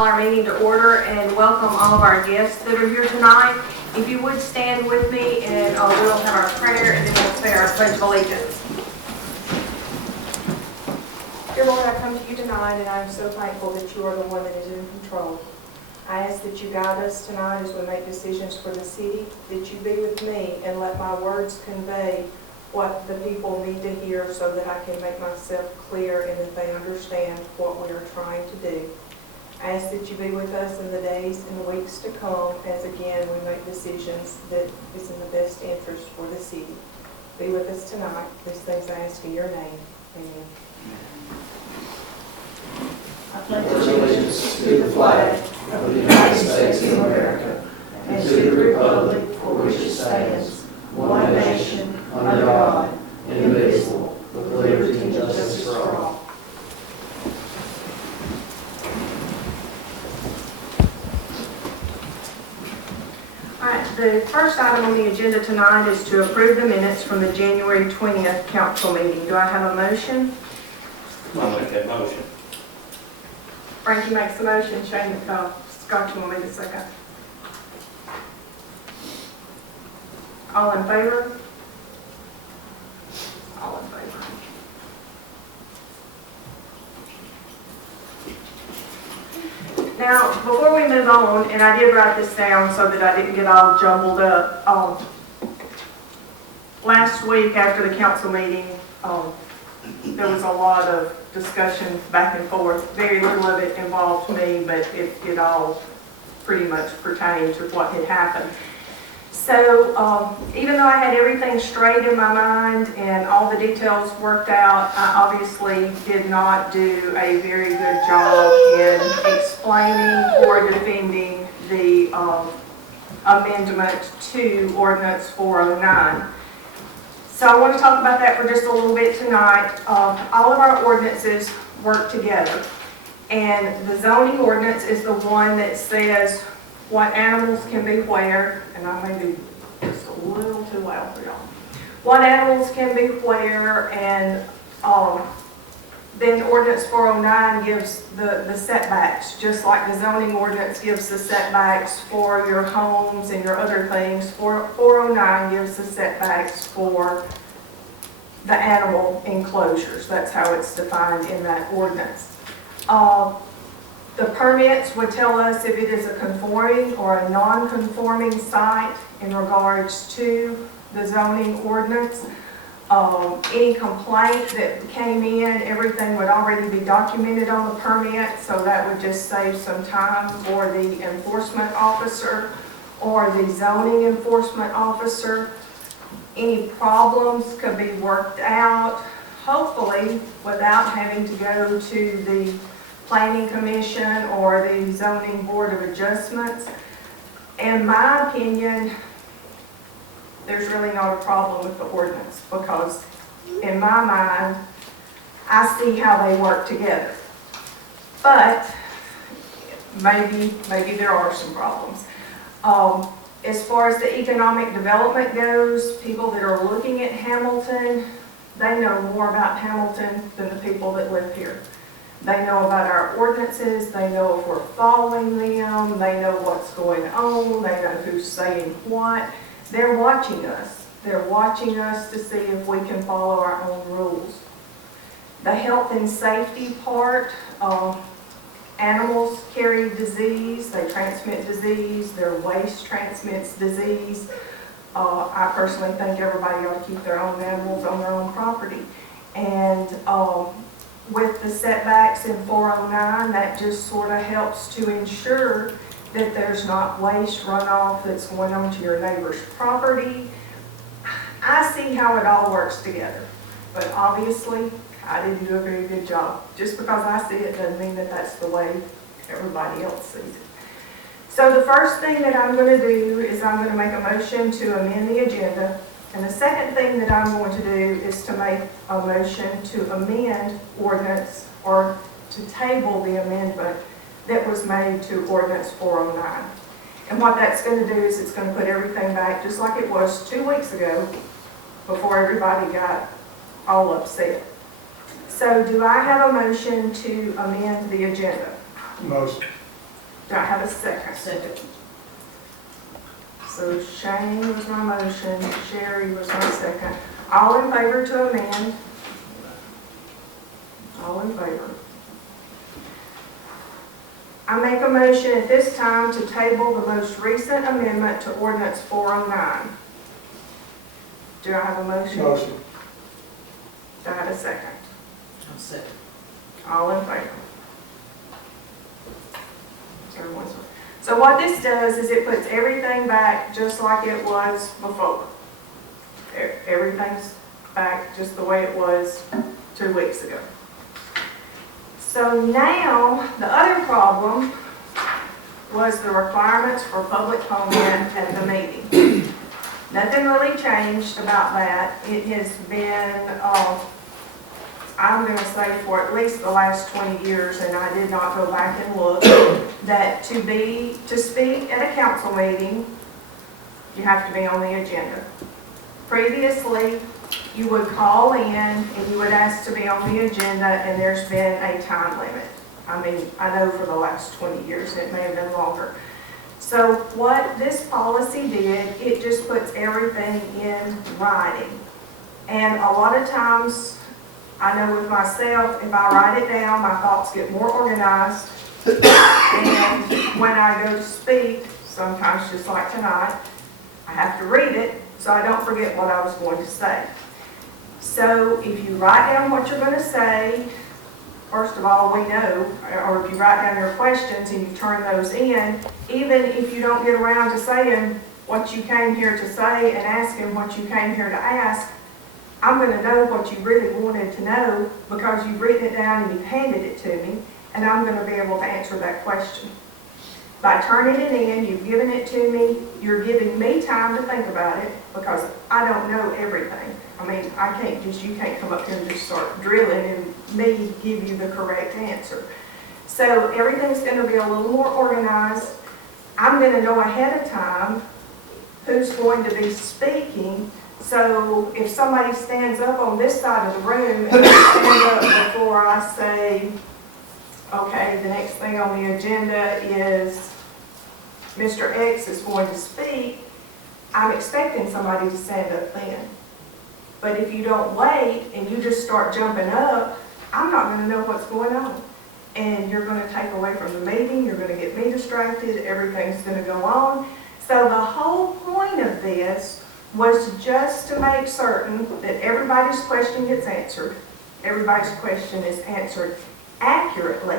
Our meeting to order and welcome all of our guests that are here tonight. If you would stand with me and we'll have our prayer and then we'll say our pledge of allegiance. Dear Lord, I come to you tonight and I am so thankful that you are the one that is in control. I ask that you guide us tonight as we make decisions for the city, that you be with me and let my words convey what the people need to hear so that I can make myself clear and that they understand what we are trying to do. I ask that you be with us in the days and the weeks to come as again we make decisions that is in the best interest for the city. Be with us tonight. These things I ask in your name. Amen. I pledge allegiance to the flag of the United States of America and to the republic for which it stands, one nation, under God, indivisible, with liberty and justice for all. All right, the first item on the agenda tonight is to approve the minutes from the January 20th council meeting. Do I have a motion? I'll make that motion. Frankie makes the motion. Shane, Scott, you want me to second? All in favor? All in favor. Now, before we move on, and I did write this down so that I didn't get all jumbled up. Last week after the council meeting, there was a lot of discussion back and forth. Very little of it involved me, but it all pretty much pertained to what had happened. So even though I had everything straight in my mind and all the details worked out, I obviously did not do a very good job in explaining or defending the amendment to Ordinance 409. So I want to talk about that for just a little bit tonight. All of our ordinances work together, and the zoning ordinance is the one that says what animals can be where, and I may be just a little too loud for y'all. What animals can be where, and then Ordinance 409 gives the setbacks, just like the zoning ordinance gives the setbacks for your homes and your other things. 409 gives the setbacks for the animal enclosures. That's how it's defined in that ordinance. The permits would tell us if it is a conforming or a non-conforming site in regards to the zoning ordinance. Any complaint that came in, everything would already be documented on the permit, so that would just save some time for the enforcement officer or the zoning enforcement officer. Any problems could be worked out, hopefully without having to go to the Planning Commission or the Zoning Board of Adjustments. In my opinion, there's really not a problem with the ordinance because in my mind, I see how they work together. But maybe there are some problems. As far as the economic development goes, people that are looking at Hamilton, they know more about Hamilton than the people that live here. They know about our ordinances, they know if we're following them, they know what's going on, they know who's saying what. They're watching us. They're watching us to see if we can follow our own rules. The health and safety part, animals carry disease, they transmit disease, their waste transmits disease. I personally think everybody ought to keep their own animals on their own property. And with the setbacks in 409, that just sort of helps to ensure that there's not waste runoff that's going onto your neighbor's property. I see how it all works together, but obviously I didn't do a very good job. Just because I see it doesn't mean that that's the way everybody else sees it. So the first thing that I'm going to do is I'm going to make a motion to amend the agenda. And the second thing that I'm going to do is to make a motion to amend ordinance or to table the amendment that was made to Ordinance 409. And what that's going to do is it's going to put everything back just like it was 2 weeks ago before everybody got all upset. So do I have a motion to amend the agenda? Motion. Do I have a second? Second. So Shane was my motion, Sherry was my second. All in favor to amend? All in favor. I make a motion at this time to table the most recent amendment to ordinance 409. Do I have a motion? Motion. Do I have a second? I'll second. All in favor? Everyone's. So what this does is it puts everything back just like it was before. Everything's back just the way it was 2 weeks ago. So now, the other problem was the requirements for public comment at the meeting. Nothing really changed about that. It has been, I'm going to say for at least the last 20 years, and I did not go back and look, that to speak at a council meeting, you have to be on the agenda. Previously, you would call in and you would ask to be on the agenda, and there's been a time limit. I mean, I know for the last 20 years, it may have been longer. So what this policy did, it just puts everything in writing. And a lot of times, I know with myself, if I write it down, my thoughts get more organized. And when I go to speak, sometimes just like tonight, I have to read it so I don't forget what I was going to say. So if you write down what you're going to say, first of all, we know, or if you write down your questions and you turn those in, even if you don't get around to saying what you came here to say and asking what you came here to ask, I'm going to know what you really wanted to know because you've written it down and you've handed it to me, and I'm going to be able to answer that question. By turning it in, you've given it to me, you're giving me time to think about it because I don't know everything. I mean, you can't come up here and just start drilling and me give you the correct answer. So everything's going to be a little more organized. I'm going to know ahead of time who's going to be speaking. So if somebody stands up on this side of the room and stand up before I say, okay, the next thing on the agenda is Mr. X is going to speak, I'm expecting somebody to stand up then. But if you don't wait and you just start jumping up, I'm not going to know what's going on. And you're going to take away from the meeting, you're going to get me distracted, everything's going to go on. So the whole point of this was just to make certain that everybody's question gets answered, everybody's question is answered accurately,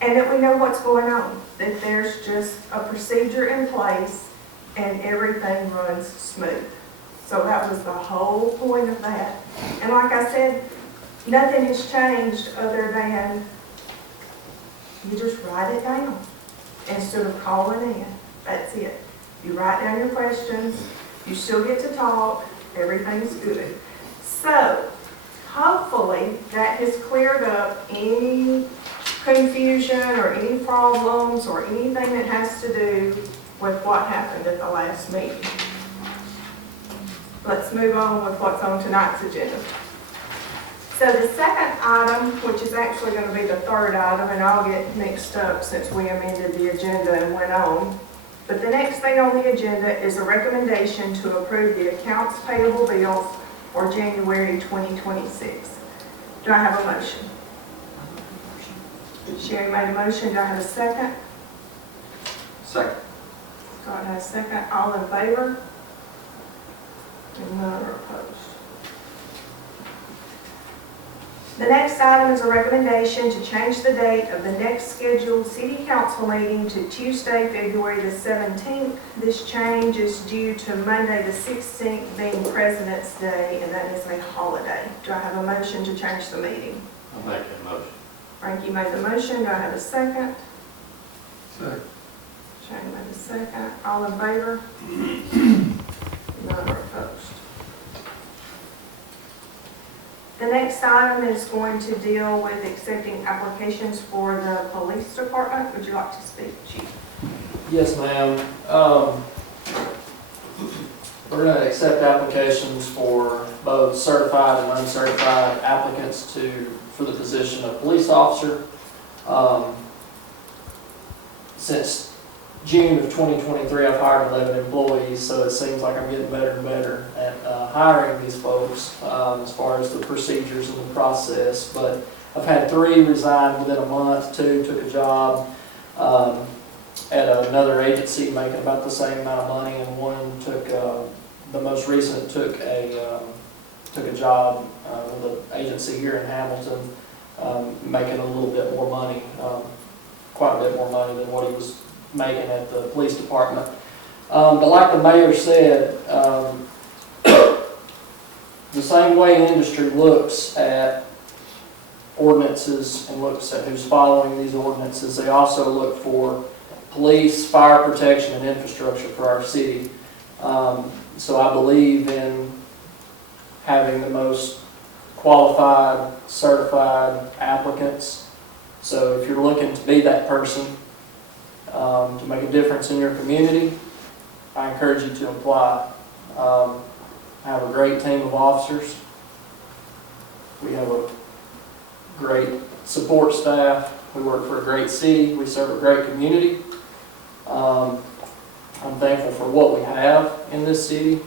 and that we know what's going on, that there's just a procedure in place and everything runs smooth. So that was the whole point of that. And like I said, nothing has changed other than you just write it down instead of calling in. That's it. You write down your questions, you still get to talk, everything's good. So hopefully that has cleared up any confusion or any problems or anything that has to do with what happened at the last meeting. Let's move on with what's on tonight's agenda. So the second item, which is actually going to be the third item, and I'll get mixed up since we amended the agenda and went on. But the next thing on the agenda is a recommendation to approve the accounts payable bills for January 2026. Do I have a motion? Sherry made a motion. Do I have a second? Second. Scott has a second. All in favor? And none are opposed. The next item is a recommendation to change the date of the next scheduled city council meeting to Tuesday, February the 17th. This change is due to Monday the 16th being President's Day, and that is a holiday. Do I have a motion to change the meeting? I'll make that motion. Frankie made the motion. Do I have a second? Second. Shane made a second. All in favor? None are opposed. The next item is going to deal with accepting applications for the police department. Would you like to speak, Chief? Yes, ma'am. We're going to accept applications for both certified and uncertified applicants for the position of police officer. since June of 2023, I've hired 11 employees, so it seems like I'm getting better and better at hiring these folks as far as the procedures and the process. But I've had 3 resign within a month, 2 took a job at another agency making about the same amount of money, and 1 took, the most recent took a job with an agency here in Hamilton, making a little bit more money, quite a bit more money than what he was making at the police department. But like the mayor said, the same way the industry looks at ordinances and looks at who's following these ordinances, they also look for police, fire protection, and infrastructure for our city. So I believe in having the most qualified, certified applicants. So if you're looking to be that person, to make a difference in your community, I encourage you to apply. I have a great team of officers. We have a great support staff. We work for a great city. We serve a great community. I'm thankful for what we have in this city.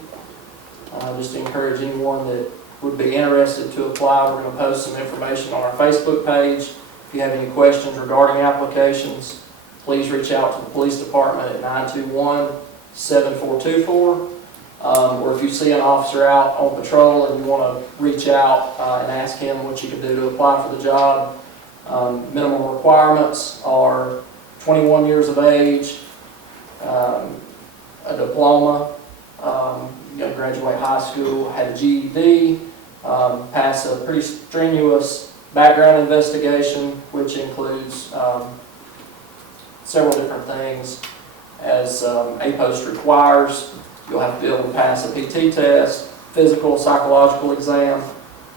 Just to encourage anyone that would be interested to apply, we're going to post some information on our Facebook page. If you have any questions regarding applications, please reach out to the police department at 921-7424. Or if you see an officer out on patrol and you want to reach out and ask him what you can do to apply for the job. Minimum requirements are 21 years of age, a diploma, you got to graduate high school, had a GED, pass a pretty strenuous background investigation, which includes several different things. As APOST requires, you'll have to be able to pass a PT test, physical, psychological exam,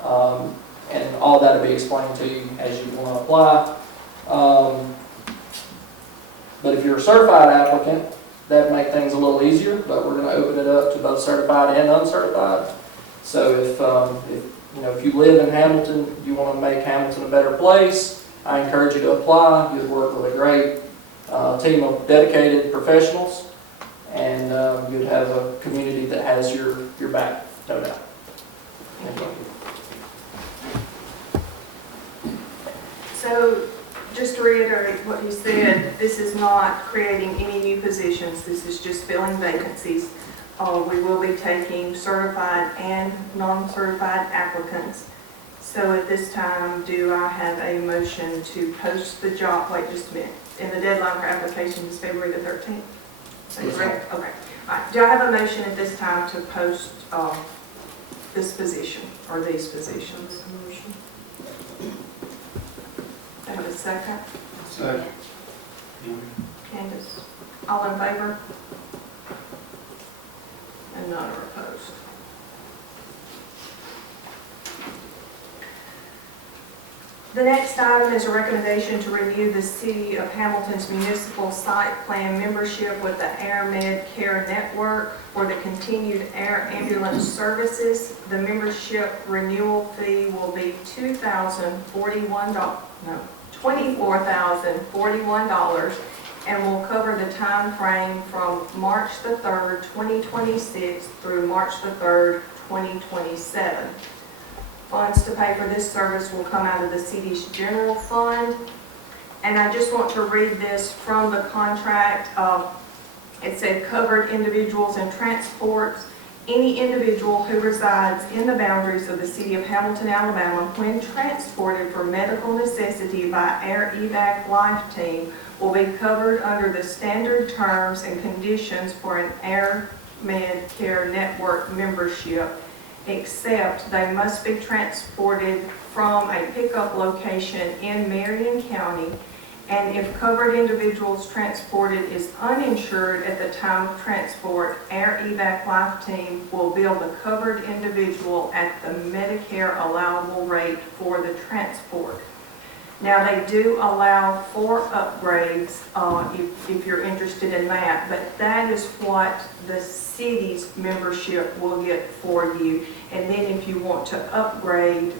and all that will be explained to you as you want to apply. But if you're a certified applicant, that would make things a little easier, but we're going to open it up to both certified and uncertified. So if you live in Hamilton, you want to make Hamilton a better place, I encourage you to apply. You'll work with a great team of dedicated professionals, and you'd have a community that has your back, no doubt. Thank you. So, just to reiterate what you said, this is not creating any new positions. This is just filling vacancies. We will be taking certified and non-certified applicants. So at this time, do I have a motion to post the job? Wait just a minute. And the deadline for application is February the 13th? Is that correct? Okay. All right. Do I have a motion at this time to post this position or these positions? Do I have a second? Second. Candace? All in favor? And none are opposed. The next item is a recommendation to renew the City of Hamilton's municipal site plan membership with the AirMed Care Network for the continued air ambulance services. The membership renewal fee will be $24,041 and will cover the time frame from March the 3rd, 2026 through March the 3rd, 2027. Funds to pay for this service will come out of the city's general fund. And I just want to read this from the contract. It said, covered individuals and transports. Any individual who resides in the boundaries of the city of Hamilton, Alabama, when transported for medical necessity by Air Evac Life Team, will be covered under the standard terms and conditions for an AirMed Care Network membership, except they must be transported from a pickup location in Marion County, and if covered individuals transported is uninsured at the time of transport, Air Evac Life Team will bill the covered individual at the Medicare allowable rate for the transport. Now, they do allow for upgrades if you're interested in that, but that is what the city's membership will get for you. And then if you want to upgrade,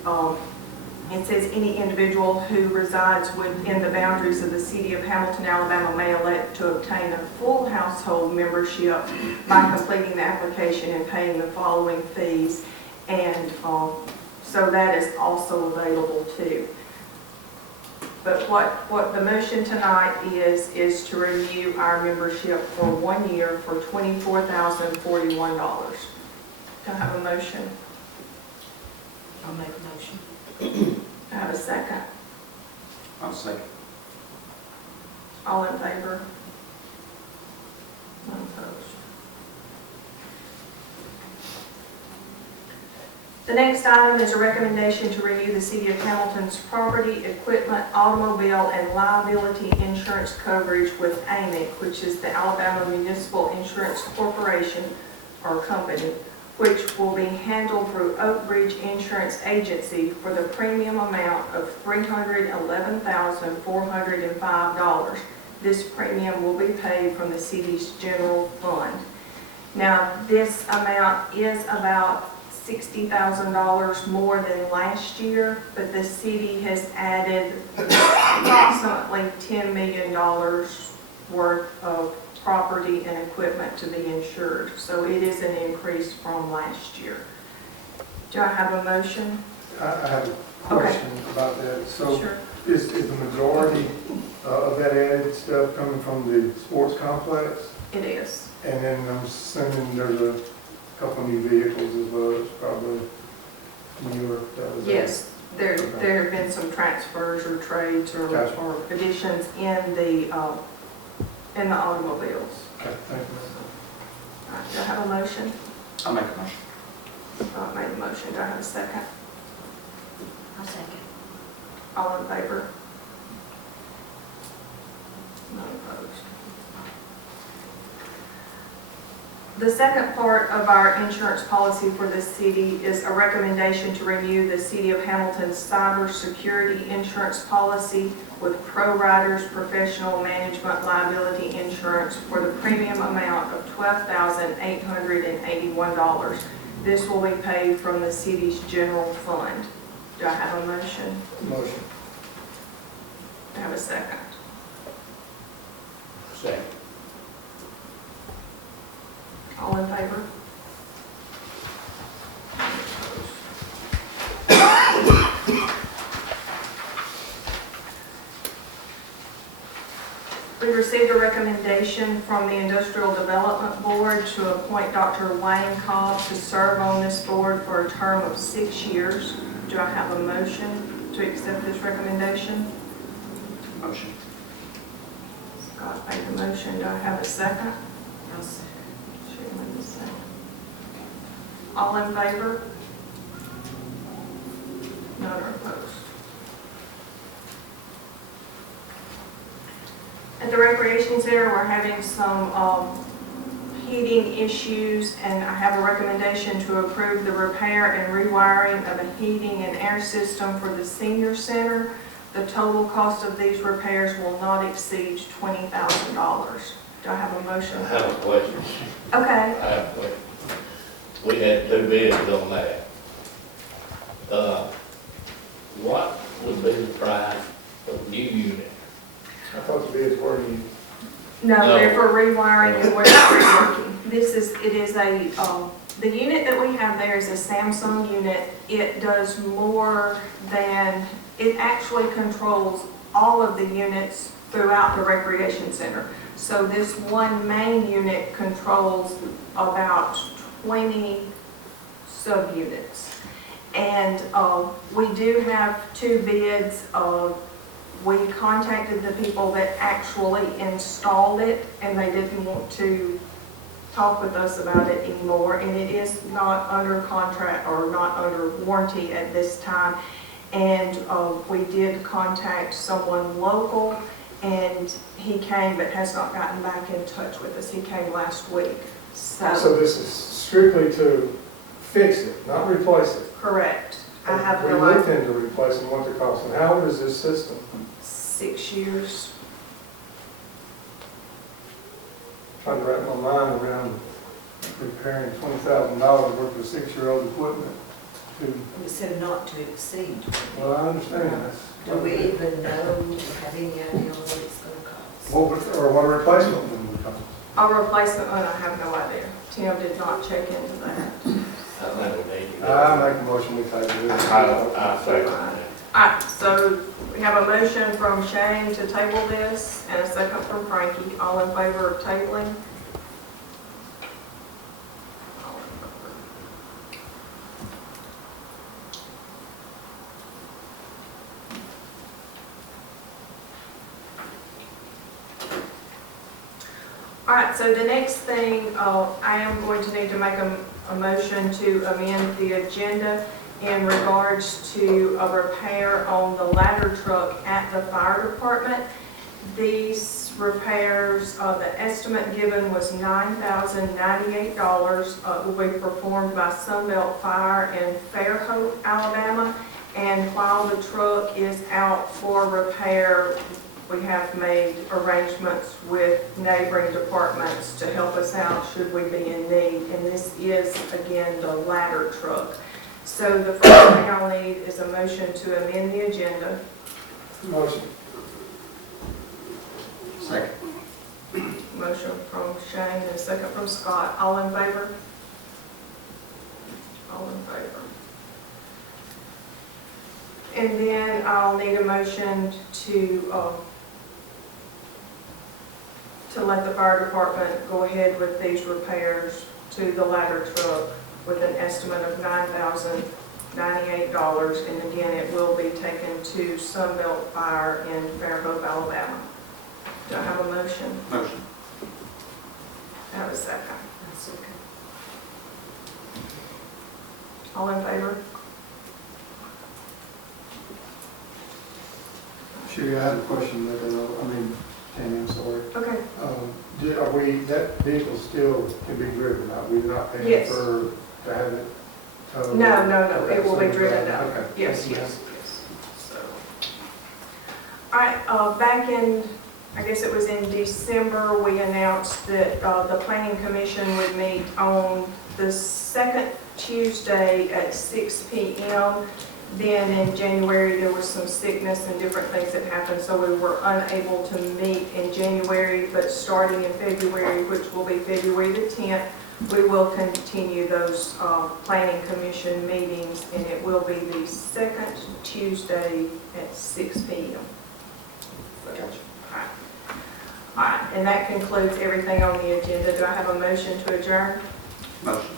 It says any individual who resides within the boundaries of the city of Hamilton, Alabama may elect to obtain a full household membership by completing the application and paying the following fees. And so that is also available too. But what the motion tonight is to renew our membership for 1 year for $24,041. Do I have a motion? I'll make a motion. Do I have a second? I'll second. All in favor? None opposed. The next item is a recommendation to renew the City of Hamilton's property, equipment, automobile, and liability insurance coverage with AMIC, which is the Alabama Municipal Insurance Corporation or Company, which will be handled through Oak Ridge Insurance Agency for the premium amount of $311,405. This premium will be paid from the city's general fund. Now, this amount is about $60,000 more than last year, but the city has added approximately $10 million worth of property and equipment to be insured. So it is an increase from last year. Do I have a motion? I have a question about that. So Sure. is the majority of that added stuff coming from the sports complex? It is. And then I'm assuming there's a couple new vehicles as well, it's probably newer. Yes, there have been some transfers or trades or Gotcha. or additions in the automobiles. Okay, thank you. All right, do I have a motion? I'll make a motion. I made a motion. Do I have a second? I'll second. All in favor? None opposed. The second part of our insurance policy for the city is a recommendation to renew the City of Hamilton's cybersecurity insurance policy with ProRiders Professional Management Liability Insurance for the premium amount of $12,881. This will be paid from the city's general fund. Do I have a motion? Motion. Do I have a second? Second. All in favor? We received a recommendation from the Industrial Development Board to appoint Dr. Wayne Cobb to serve on this board for a term of 6 years. Do I have a motion to accept this recommendation? Motion. Scott made the motion. Do I have a second? I'll second. Shirley, the second. All in favor? None are opposed. At the Recreation Center, we're having some heating issues, and I have a recommendation to approve the repair and rewiring of a heating and air system for the senior center. The total cost of these repairs will not exceed $20,000. Do I have a motion? I have a question. Okay. I have a question. We had 2 bids on that. What would be the price of new unit? I thought the bids were you. No, No. they're for rewiring and we're reworking. The unit that we have there is a Samsung unit. It does more than, it actually controls all of the units throughout the recreation center. So this one main unit controls about 20 subunits. And we do have 2 bids. We contacted the people that actually installed it, and they didn't want to talk with us about it anymore. And it is not under contract or not under warranty at this time. And we did contact someone local, and he came but has not gotten back in touch with us. He came last week. So this is strictly to fix it, not replace it. Correct. I have We no looked idea. into replacing what the cost, and how old is this system? 6 years. Trying to wrap my mind around repairing $20,000 worth of 6-year-old equipment. We said not to exceed. Well, I understand that's. Do we even know, have any idea what it's gonna cost? What would, or what a replacement one would cost? A replacement one, I have no idea. Tim did not check into that. I think we need to. I make a motion we table this. I second that. Alright, so we have a motion from Shane to table this and a second from Frankie. All in favor of tabling? All in favor. Alright, so the next thing, I am going to need to make a motion to amend the agenda in regards to a repair on the ladder truck at the fire department. These repairs, the estimate given was $9,098, will be performed by Sunbelt Fire in Fairhope, Alabama. And while the truck is out for repair, we have made arrangements with neighboring departments to help us out should we be in need. And this is, again, the ladder truck. So the first thing I'll need is a motion to amend the agenda. Motion. Second. Motion from Shane and a second from Scott. All in favor? All in favor. And then I'll need a motion to let the fire department go ahead with these repairs to the ladder truck with an estimate of $9,098. And again, it will be taken to Sunbelt Fire in Fairhope, Alabama. Do I have a motion? Motion. I have a second. That's okay. All in favor? Sherry, I had a question, Tammy, I'm sorry. Okay. Are we, that vehicle still can be driven, we're not paying Yes. to have it towed? No, it will be Okay, so driven we're- up. Okay. Yes, Thank you. yes. So, all right, back in, I guess it was in December, we announced that the Planning Commission would meet on the second Tuesday at 6 p.m. Then in January, there was some sickness and different things that happened, so we were unable to meet in January, but starting in February, which will be February the 10th, we will continue those Planning Commission meetings, and it will be the second Tuesday at 6 p.m. Gotcha. All right, and that concludes everything on the agenda. Do I have a motion to adjourn? Motion.